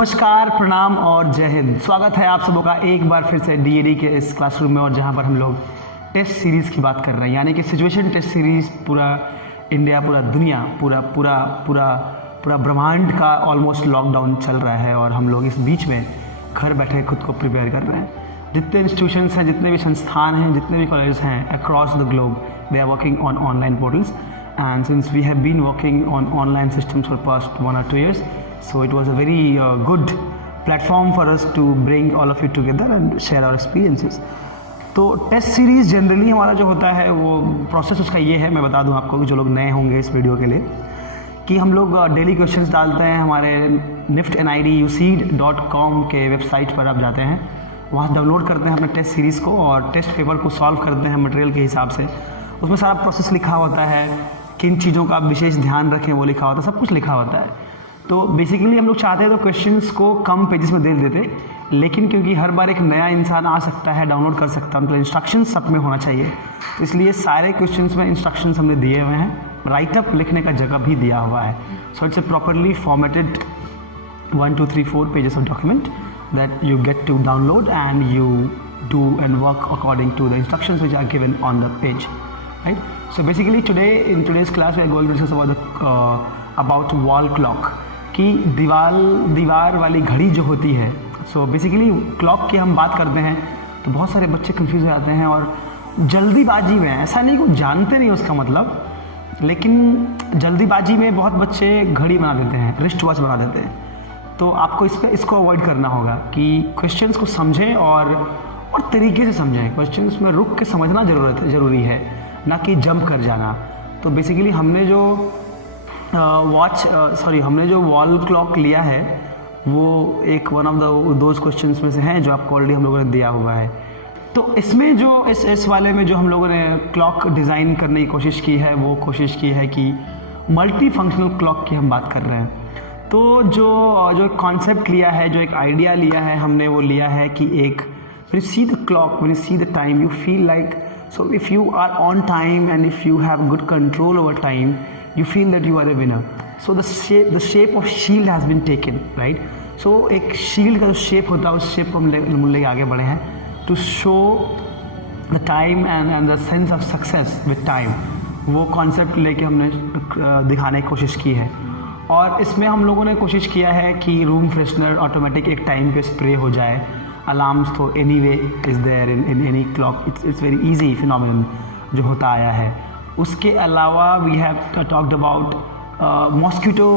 नमस्कार, प्रणाम और जय हिंद। स्वागत है आप सबों का एक बार फिर से डीएडी के इस क्लासरूम में, और जहां पर हम लोग टेस्ट सीरीज़ की बात कर रहे हैं, यानी कि सिचुएशन टेस्ट सीरीज़। पूरा इंडिया, पूरा दुनिया, पूरा पूरा पूरा पूरा ब्रह्मांड का ऑलमोस्ट लॉकडाउन चल रहा है, और हम लोग इस बीच में घर बैठे खुद को प्रिपेयर कर रहे हैं। जितने इंस्टीट्यूशंस हैं, जितने भी संस्थान हैं, जितने भी कॉलेज हैं across the globe, they are working on online portals, and since we have been working on online systems for past 1 or 2 years, so it was a very good platform for us to bring all of you together and share our experiences. तो test series generally हमारा जो होता है वो process उसका ये है, मैं बता दूं आपको कि जो लोग नए होंगे इस वीडियो के लिए, कि हम लोग डेली क्वेश्चंस डालते हैं हमारे niftyuseed.com के वेबसाइट पर। आप जाते हैं, वहाँ डाउनलोड करते हैं अपने टेस्ट सीरीज़ को और टेस्ट पेपर को सॉल्व करते हैं मटेरियल के हिसाब से। उसमें सारा प्रोसेस लिखा होता है, किन चीज़ों का आप विशेष ध्यान रखें वो लिखा होता है, सब कुछ लिखा होता है। तो बेसिकली हम लोग चाहते हैं तो क्वेश्चंस को कम पेजेस में दे देते, लेकिन क्योंकि हर बार एक नया इंसान आ सकता है, डाउनलोड कर सकता है, मतलब इंस्ट्रक्शन सब में होना चाहिए, तो इसलिए सारे क्वेश्चंस में इंस्ट्रक्शंस हमने दिए हुए हैं। राइटअप लिखने का जगह भी दिया हुआ है। So it's a properly formatted 1 2 3 4 pages of document that you get to download and you do and work according to the instructions which are given on the page, right? So basically today, in today's class, we are going to discuss about wall clock, कि दीवार वाली घड़ी जो होती है। So basically clock की हम बात करते हैं तो बहुत सारे बच्चे कंफ्यूज हो जाते हैं और जल्दीबाजी में, ऐसा नहीं कि जानते नहीं उसका मतलब, लेकिन जल्दीबाजी में बहुत बच्चे घड़ी बना देते हैं, रिस्ट वॉच बना देते हैं। तो आपको इसको अवॉइड करना होगा कि क्वेश्चंस को समझें और तरीके से समझें। क्वेश्चंस में रुक के समझना ज़रूरी है, ना कि जंप कर जाना। तो बेसिकली हमने जो हमने जो वॉल क्लॉक लिया है वो एक वन ऑफ दोज क्वेश्चंस में से है जो आपको ऑलरेडी हम लोगों ने दिया हुआ है। तो इसमें जो इस वाले में जो हम लोगों ने क्लॉक डिज़ाइन करने की कोशिश की है, वो कोशिश की है कि मल्टी फंक्शनल क्लॉक की हम बात कर रहे हैं। तो जो कॉन्सेप्ट लिया है, जो एक आइडिया लिया है हमने, वो लिया है कि एक when you see the clock, when you see the time, you feel like, so if you are on time and if you have good control over time, you feel that you are a winner. So the shape of shield has been taken, right? So एक shield का जो shape होता है, उस shape को हम लेके आगे बढ़े हैं to show the time and the sense of success with time. वो concept लेके हमने दिखाने की कोशिश की है। और इसमें हम लोगों ने कोशिश किया है कि रूम फ्रेशनर ऑटोमेटिक एक टाइम पे स्प्रे हो जाए। अलार्म्स तो anyway is there in any clock, it's very easy phenomenon जो होता आया है। उसके अलावा we have talked about mosquito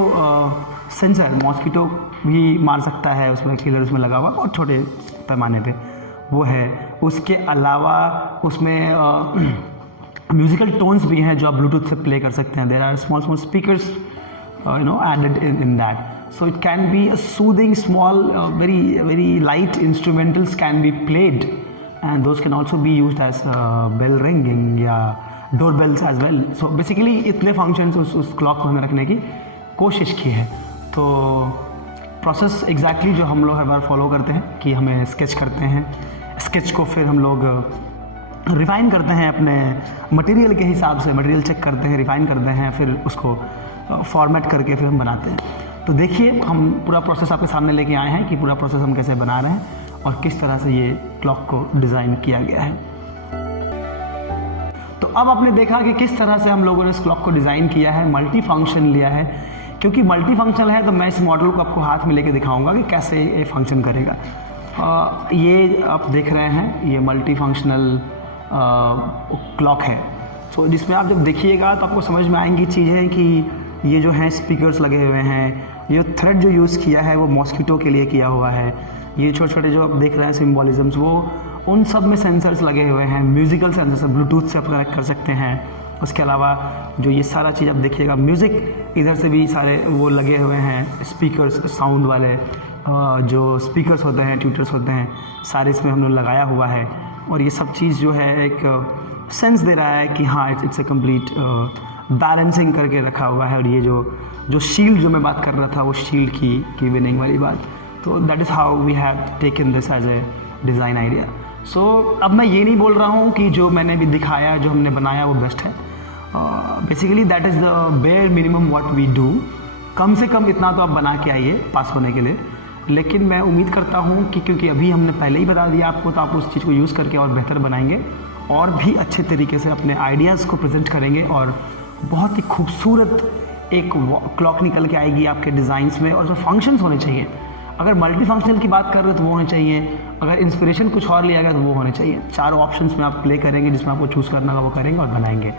sensor. Mosquito भी मार सकता है, उसमें किलर उसमें लगा हुआ और छोटे पैमाने पे वो है। उसके अलावा उसमें म्यूज़िकल टोन्स भी हैं जो आप ब्लूटूथ से प्ले कर सकते हैं। There are small speakers added in that, so it can be a soothing small very light instrumentals can be played, and those can also be used as bell ringing या doorbells as well. So basically इतने functions उस clock को हमें रखने की कोशिश की है। तो प्रोसेस एग्जैक्टली जो हम लोग हर बार फॉलो करते हैं कि हमें स्केच करते हैं, स्केच को फिर हम लोग रिफाइन करते हैं अपने मटेरियल के हिसाब से, मटेरियल चेक करते हैं, रिफाइन करते हैं, फिर उसको फॉर्मेट करके फिर हम बनाते हैं। तो देखिए, हम पूरा प्रोसेस आपके सामने लेके आए हैं कि पूरा प्रोसेस हम कैसे बना रहे हैं और किस तरह से ये क्लॉक को डिज़ाइन किया गया है। तो अब आपने देखा कि किस तरह से हम लोगों ने इस क्लॉक को डिज़ाइन किया है, मल्टी फंक्शन लिया है। क्योंकि मल्टी फंक्शन है तो मैं इस मॉडल को आपको हाथ में लेके दिखाऊंगा कि कैसे ये फंक्शन करेगा। ये आप देख रहे हैं, ये मल्टी फंक्शनल क्लॉक है। तो जिसमें आप जब देखिएगा तो आपको समझ में आएंगी चीज़ें कि ये जो हैं स्पीकर्स लगे हुए हैं, ये थ्रेड जो यूज़ किया है वो मॉस्किटो के लिए किया हुआ है। ये छोटे छोटे जो आप देख रहे हैं सिम्बॉलिज्म्स, वो उन सब में सेंसर्स लगे हुए हैं, म्यूज़िकल सेंसर्स, ब्लूटूथ से आप कनेक्ट कर सकते हैं। उसके अलावा जो ये सारा चीज़ आप देखिएगा, म्यूज़िक इधर से भी सारे वो लगे हुए हैं, स्पीकर्स साउंड वाले जो स्पीकर्स होते हैं, ट्यूटर्स होते हैं, सारे इसमें हमने लगाया हुआ है। और ये सब चीज़ जो है एक सेंस दे रहा है कि हाँ इट्स ए कम्प्लीट बैलेंसिंग करके रखा हुआ है। और ये जो शील्ड जो मैं बात कर रहा था, वो शील्ड की विनिंग वाली बात, तो that is how we have taken this as a design idea. So अब मैं ये नहीं बोल रहा हूँ कि जो मैंने भी दिखाया, जो हमने बनाया वो बेस्ट है। Basically that is the bare minimum what we do. कम से कम इतना तो आप बना के आइए पास होने के लिए। लेकिन मैं उम्मीद करता हूँ कि क्योंकि अभी हमने पहले ही बता दिया आपको, तो आप उस चीज़ को यूज़ करके और बेहतर बनाएंगे और भी अच्छे तरीके से अपने आइडियाज़ को प्रेजेंट करेंगे और बहुत ही खूबसूरत एक क्लॉक निकल के आएगी आपके डिज़ाइंस में। और जो फंक्शंस होने चाहिए, अगर मल्टी फंक्शनल की बात कर रहे हो तो वो होने चाहिए, अगर इंस्पिरेशन कुछ और लिया गया तो वो होने चाहिए। चारों ऑप्शंस में आप प्ले करेंगे, जिसमें आपको चूज़ करना होगा वो करेंगे और बनाएंगे।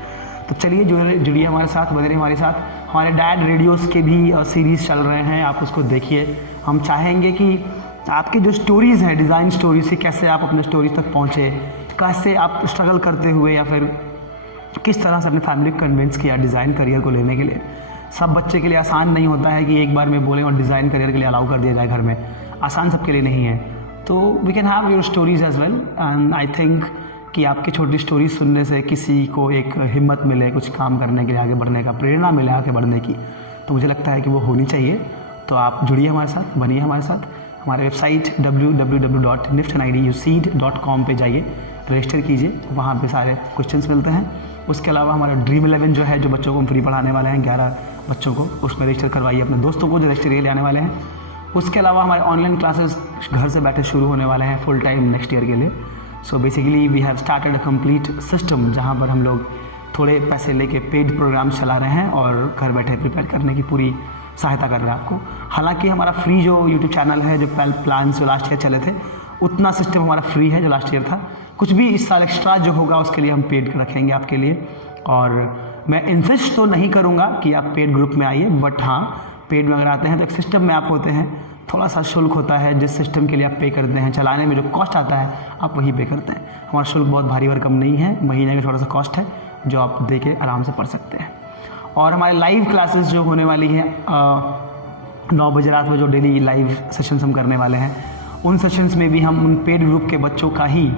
तो चलिए जुड़िए हमारे साथ, बने रहिए हमारे साथ। हमारे डैड रेडियोज़ के भी सीरीज़ चल रहे हैं, आप उसको देखिए। हम चाहेंगे कि आपके जो स्टोरीज़ हैं, डिज़ाइन स्टोरीज से कैसे आप अपने स्टोरीज तक पहुँचे, कैसे आप स्ट्रगल करते हुए या फिर किस तरह से अपने फैमिली को कन्विंस किया डिज़ाइन करियर को लेने के लिए। सब बच्चे के लिए आसान नहीं होता है कि एक बार में बोलें और डिज़ाइन करियर के लिए अलाउ कर दिया जाए घर में, आसान सबके लिए नहीं है। तो we can have your stories as well, and I think कि आपकी छोटी स्टोरीज सुनने से किसी को एक हिम्मत मिले कुछ काम करने के लिए, आगे बढ़ने का प्रेरणा मिले आगे बढ़ने की, तो मुझे लगता है कि वो होनी चाहिए। तो आप जुड़िए हमारे साथ, बनिए हमारे साथ। हमारे वेबसाइट www.niftyuseed.com पे जाइए, रजिस्टर कीजिए, वहाँ पे सारे क्वेश्चंस मिलते हैं। उसके अलावा हमारा ड्रीम 11 जो है, जो बच्चों को हम फ्री पढ़ाने वाले हैं 11 बच्चों को, उसमें रजिस्टर करवाइए अपने दोस्तों को जो रजिस्टर ले आने वाले हैं। उसके अलावा हमारे ऑनलाइन क्लासेस घर से बैठे शुरू होने वाले हैं फुल टाइम नेक्स्ट ईयर के लिए। So basically we have started a complete system, जहाँ पर हम लोग थोड़े पैसे लेके पेड प्रोग्राम चला रहे हैं और घर बैठे प्रिपेयर करने की पूरी सहायता कर रहे हैं आपको। हालांकि हमारा फ्री जो यूट्यूब चैनल है, जो प्लान जो लास्ट ईयर चले थे, उतना सिस्टम हमारा फ्री है जो लास्ट ईयर था। कुछ भी इस साल एक्स्ट्रा जो होगा उसके लिए हम पेड रखेंगे आपके लिए। और मैं इंसिस्ट तो नहीं करूँगा कि आप पेड ग्रुप में आइए, बट हाँ, पेड में अगर आते हैं तो एक सिस्टम में आप होते हैं, थोड़ा सा शुल्क होता है जिस सिस्टम के लिए आप पे करते हैं, चलाने में जो कॉस्ट आता है आप वही पे करते हैं। हमारा शुल्क बहुत भारी भरकम नहीं है, महीने का थोड़ा सा कॉस्ट है जो आप दे के आराम से पढ़ सकते हैं। और हमारे लाइव क्लासेस जो होने वाली हैं 9 बजे रात में, जो डेली लाइव सेशंस हम करने वाले हैं, उन सेशंस में भी हम उन पेड ग्रुप के बच्चों का ही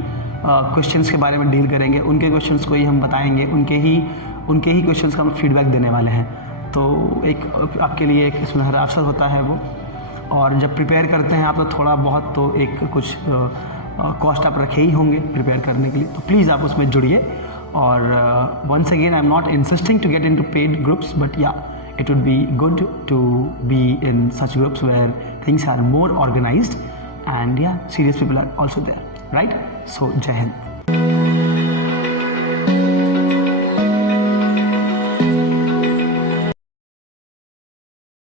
क्वेश्चंस के बारे में डील करेंगे, उनके क्वेश्चंस को ही हम बताएंगे, उनके ही क्वेश्चंस का हम फीडबैक देने वाले हैं। तो एक आपके लिए एक सुनहरा अवसर होता है वो। और जब प्रिपेयर करते हैं आप तो थोड़ा बहुत तो एक कुछ कॉस्ट आप रखे ही होंगे प्रिपेयर करने के लिए, तो प्लीज़ आप उसमें जुड़िए। और once again I am not insisting to get into paid groups, but या it would be good to be in such groups where things are more organized and yeah, serious people are also there, right? So Jai Hind.